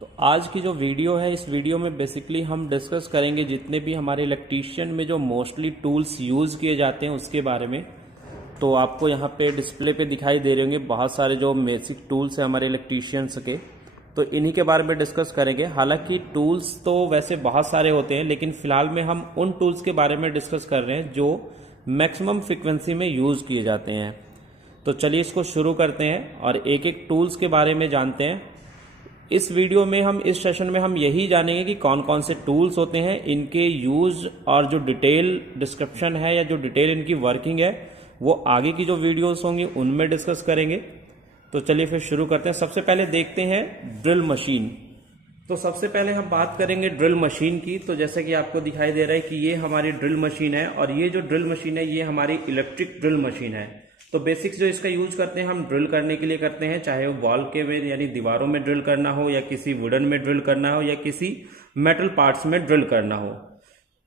तो आज की जो वीडियो है, इस वीडियो में बेसिकली हम डिस्कस करेंगे जितने भी हमारे इलेक्ट्रीशियन में जो मोस्टली टूल्स यूज़ किए जाते हैं उसके बारे में। तो आपको यहाँ पे डिस्प्ले पे दिखाई दे रहे होंगे बहुत सारे जो बेसिक टूल्स हैं हमारे इलेक्ट्रीशियंस के, तो इन्हीं के बारे में डिस्कस करेंगे। हालांकि टूल्स तो वैसे बहुत सारे होते हैं, लेकिन फिलहाल में हम उन टूल्स के बारे में डिस्कस कर रहे हैं जो मैक्सिमम फ्रिक्वेंसी में यूज़ किए जाते हैं। तो चलिए इसको शुरू करते हैं और एक एक टूल्स के बारे में जानते हैं। इस वीडियो में हम इस सेशन में हम यही जानेंगे कि कौन कौन से टूल्स होते हैं, इनके यूज और जो डिटेल डिस्क्रिप्शन है या जो डिटेल इनकी वर्किंग है वो आगे की जो वीडियोस होंगी उनमें डिस्कस करेंगे। तो चलिए फिर शुरू करते हैं। सबसे पहले देखते हैं ड्रिल मशीन। तो सबसे पहले हम बात करेंगे ड्रिल मशीन की। तो जैसे कि आपको दिखाई दे रहा है कि ये हमारी ड्रिल मशीन है और ये जो ड्रिल मशीन है ये हमारी इलेक्ट्रिक ड्रिल मशीन है। तो बेसिक्स जो इसका यूज करते हैं हम ड्रिल करने के लिए करते हैं, चाहे वो वॉल के में यानी दीवारों में ड्रिल करना हो या किसी वुडन में ड्रिल करना हो या किसी मेटल पार्ट्स में ड्रिल करना हो।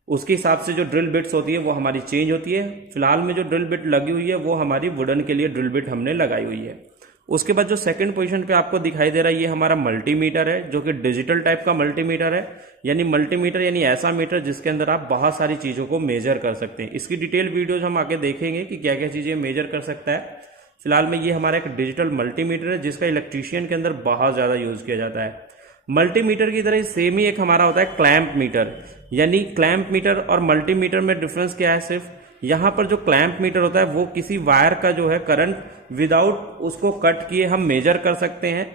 उसके हिसाब से जो ड्रिल बिट्स होती है वो हमारी चेंज होती है। फिलहाल में जो ड्रिल बिट लगी हुई है वो हमारी वुडन के लिए ड्रिल बिट हमने लगाई हुई है। उसके बाद जो सेकंड पोजीशन पे आपको दिखाई दे रहा है ये हमारा मल्टीमीटर है, जो कि डिजिटल टाइप का मल्टीमीटर है। यानी मल्टीमीटर यानी ऐसा मीटर जिसके अंदर आप बहुत सारी चीजों को मेजर कर सकते हैं। इसकी डिटेल वीडियोज हम आगे देखेंगे कि क्या क्या चीजें मेजर कर सकता है। फिलहाल में ये हमारा एक डिजिटल मल्टीमीटर है जिसका इलेक्ट्रीशियन के अंदर बहुत ज्यादा यूज किया जाता है। मल्टीमीटर की तरह सेम ही एक हमारा होता है क्लैंप मीटर। यानी क्लैंप मीटर और मल्टीमीटर में डिफरेंस क्या है, सिर्फ यहां पर जो क्लैंप मीटर होता है वो किसी वायर का जो है करंट विदाउट उसको कट किए हम मेजर कर सकते हैं।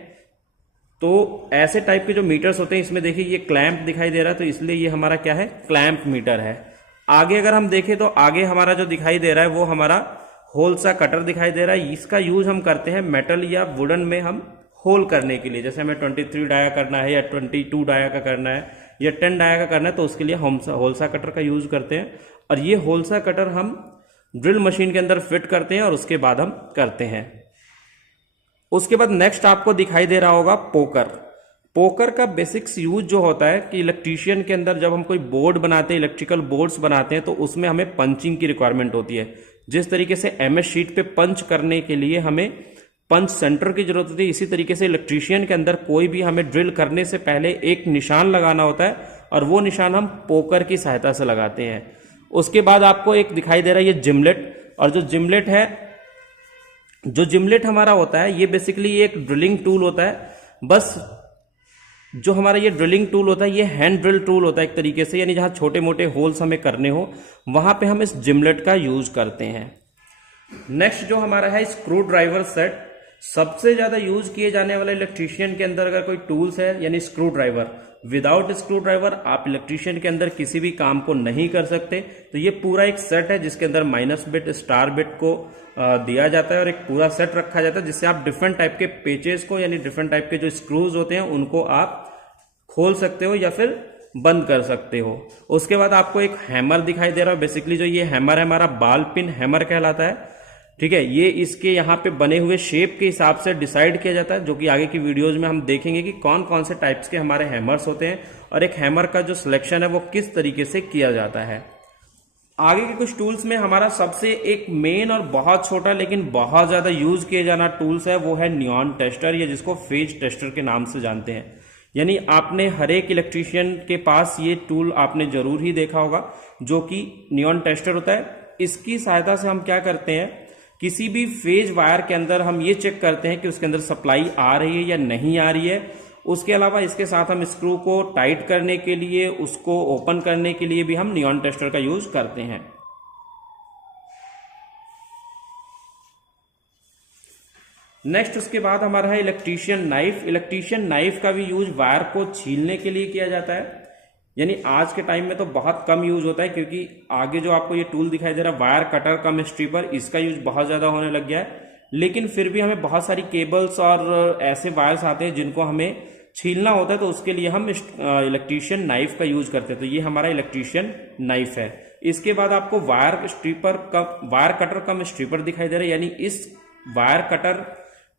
तो ऐसे टाइप के जो मीटर्स होते हैं इसमें देखिए ये क्लैंप दिखाई दे रहा है, तो इसलिए ये हमारा क्या है, क्लैंप मीटर है। आगे अगर हम देखें तो आगे हमारा जो दिखाई दे रहा है वो हमारा होल सा कटर दिखाई दे रहा है। इसका यूज हम करते हैं मेटल या वुडन में हम होल करने के लिए। जैसे हमें 23 डाया करना है या 22 डाया का करना है या 10 डाया का करना है तो उसके लिए हम होलसा कटर का यूज करते हैं। और ये होलसा कटर हम ड्रिल मशीन के अंदर फिट करते हैं और उसके बाद हम करते हैं। उसके बाद नेक्स्ट आपको दिखाई दे रहा होगा पोकर। पोकर का बेसिक्स यूज जो होता है कि इलेक्ट्रीशियन के अंदर जब हम कोई बोर्ड बनाते हैं, इलेक्ट्रिकल बोर्ड्स बनाते हैं, तो उसमें हमें पंचिंग की रिक्वायरमेंट होती है। जिस तरीके से एमएस शीट पे पंच करने के लिए हमें पंच सेंटर की जरूरत होती है, इसी तरीके से इलेक्ट्रीशियन के अंदर कोई भी हमें ड्रिल करने से पहले एक निशान लगाना होता है और वो निशान हम पोकर की सहायता से लगाते हैं। उसके बाद आपको एक दिखाई दे रहा है ये जिमलेट। और जो जिमलेट है, जो जिमलेट हमारा होता है ये बेसिकली एक ड्रिलिंग टूल होता है। बस जो हमारा ये ड्रिलिंग टूल होता है ये हैंड ड्रिल टूल होता है एक तरीके से, यानी जहां छोटे मोटे होल्स हमें करने हो वहां पे हम इस जिमलेट का यूज करते हैं। नेक्स्ट जो हमारा है स्क्रू ड्राइवर सेट। सबसे ज्यादा यूज किए जाने वाला इलेक्ट्रीशियन के अंदर अगर कोई टूल्स है यानी screw driver. Without screw driver आप इलेक्ट्रीशियन के अंदर किसी भी काम को नहीं कर सकते। तो ये पूरा एक सेट है जिसके अंदर माइनस बिट स्टार बिट को दिया जाता है और एक पूरा सेट रखा जाता है जिससे आप डिफरेंट टाइप के पेचेस को यानी डिफरेंट टाइप के जो स्क्रूज होते हैं उनको आप खोल सकते हो या फिर बंद कर सकते हो। उसके बाद आपको एक हैमर दिखाई दे रहा है। बेसिकली जो ये हैमर है हमारा बॉल पिन हैमर कहलाता है। ठीक है, ये इसके यहाँ पे बने हुए शेप के हिसाब से डिसाइड किया जाता है, जो कि आगे की वीडियोज में हम देखेंगे कि कौन कौन से टाइप्स के हमारे हैमर्स होते हैं और एक हैमर का जो सिलेक्शन है वो किस तरीके से किया जाता है। आगे के कुछ टूल्स में हमारा सबसे एक मेन और बहुत छोटा लेकिन बहुत ज्यादा यूज किया जाना टूल्स है वो है नियॉन टेस्टर, या जिसको फेज टेस्टर के नाम से जानते हैं। यानी आपने हर एक इलेक्ट्रीशियन के पास ये टूल आपने जरूर ही देखा होगा, जो कि नियॉन टेस्टर होता है। इसकी सहायता से हम क्या करते हैं, किसी भी फेज वायर के अंदर हम ये चेक करते हैं कि उसके अंदर सप्लाई आ रही है या नहीं आ रही है। उसके अलावा इसके साथ हम स्क्रू को टाइट करने के लिए, उसको ओपन करने के लिए भी हम नियॉन टेस्टर का यूज करते हैं। नेक्स्ट उसके बाद हमारा है इलेक्ट्रीशियन नाइफ। इलेक्ट्रीशियन नाइफ का भी यूज वायर को छीलने के लिए किया जाता है। यानी आज के टाइम में तो बहुत कम यूज होता है, क्योंकि आगे जो आपको ये टूल दिखाई दे रहा है वायर कटर कम स्ट्रिपर, इसका यूज बहुत ज्यादा होने लग गया है। लेकिन फिर भी हमें बहुत सारी केबल्स और ऐसे वायर्स आते हैं जिनको हमें छीलना होता है, तो उसके लिए हम इलेक्ट्रीशियन नाइफ का यूज करते हैं। तो ये हमारा इलेक्ट्रीशियन नाइफ है। इसके बाद आपको वायर कटर कम स्ट्रिपर दिखाई दे रहा है। यानी इस वायर कटर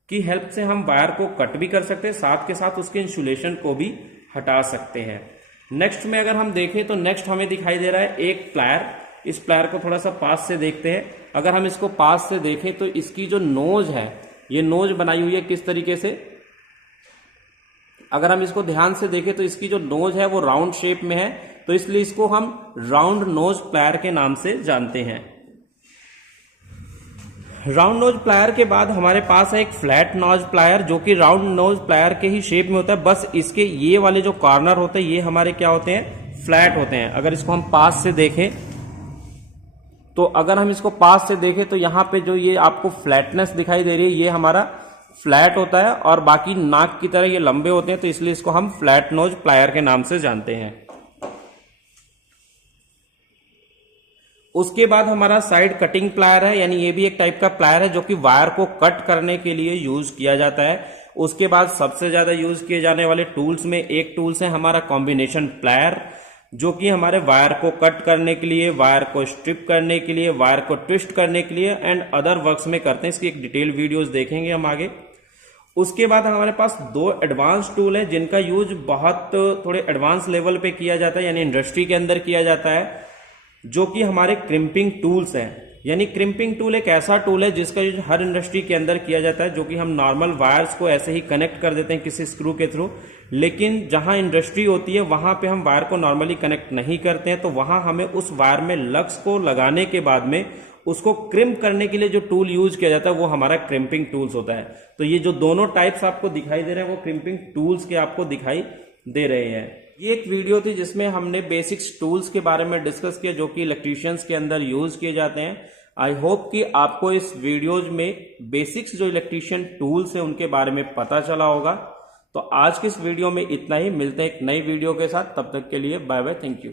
की हेल्प से हम वायर को कट भी कर सकते हैं, साथ के साथ उसके इंसुलेशन को भी हटा सकते हैं। नेक्स्ट में अगर हम देखें तो नेक्स्ट हमें दिखाई दे रहा है एक प्लायर। इस प्लायर को थोड़ा सा पास से देखते हैं। अगर हम इसको पास से देखें तो इसकी जो नोज है, ये नोज बनाई हुई है किस तरीके से, अगर हम इसको ध्यान से देखें तो इसकी जो नोज है वो राउंड शेप में है, तो इसलिए इसको हम राउंड नोज प्लायर के नाम से जानते हैं। राउंड नोज प्लायर के बाद हमारे पास है एक फ्लैट नोज प्लायर, जो कि राउंड नोज प्लायर के ही शेप में होता है, बस इसके ये वाले जो कॉर्नर होते हैं ये हमारे क्या होते हैं, फ्लैट होते हैं। अगर इसको हम पास से देखें तो अगर हम इसको पास से देखें तो यहां पे जो ये आपको फ्लैटनेस दिखाई दे रही है ये हमारा फ्लैट होता है, और बाकी नाक की तरह ये लंबे होते हैं, तो इसलिए इसको हम फ्लैट नोज प्लायर के नाम से जानते हैं। उसके बाद हमारा साइड कटिंग प्लायर है, यानी ये भी एक टाइप का प्लायर है जो कि वायर को कट करने के लिए यूज किया जाता है। उसके बाद सबसे ज्यादा यूज किए जाने वाले टूल्स में एक टूल्स है हमारा कॉम्बिनेशन प्लायर, जो कि हमारे वायर को कट करने के लिए, वायर को स्ट्रिप करने के लिए, वायर को ट्विस्ट करने के लिए एंड अदर वर्क्स में करते हैं। इसकी एक डिटेल वीडियोस देखेंगे हम आगे। उसके बाद हमारे पास दो एडवांस टूल है जिनका यूज बहुत थोड़े एडवांस लेवल पे किया जाता है, यानी इंडस्ट्री के अंदर किया जाता है, जो कि हमारे क्रिम्पिंग टूल्स हैं। यानी क्रिम्पिंग टूल एक ऐसा टूल है जिसका यूज हर इंडस्ट्री के अंदर किया जाता है, जो कि हम नॉर्मल वायर्स को ऐसे ही कनेक्ट कर देते हैं किसी स्क्रू के थ्रू, लेकिन जहां इंडस्ट्री होती है वहां पे हम वायर को नॉर्मली कनेक्ट नहीं करते हैं, तो वहां हमें उस वायर में लग्स को लगाने के बाद में उसको क्रिम्प करने के लिए जो टूल यूज किया जाता है वो हमारा क्रिम्पिंग टूल्स होता है। तो ये जो दोनों टाइप्स आपको दिखाई दे रहे हैं वो क्रिम्पिंग टूल्स के आपको दिखाई दे रहे हैं। ये एक वीडियो थी जिसमें हमने बेसिक्स टूल्स के बारे में डिस्कस किया जो कि इलेक्ट्रीशियंस के अंदर यूज किए जाते हैं। आई होप कि आपको इस वीडियोज में बेसिक्स जो इलेक्ट्रीशियन टूल्स है उनके बारे में पता चला होगा। तो आज की इस वीडियो में इतना ही, मिलते हैं एक नई वीडियो के साथ, तब तक के लिए बाय बाय, थैंक यू।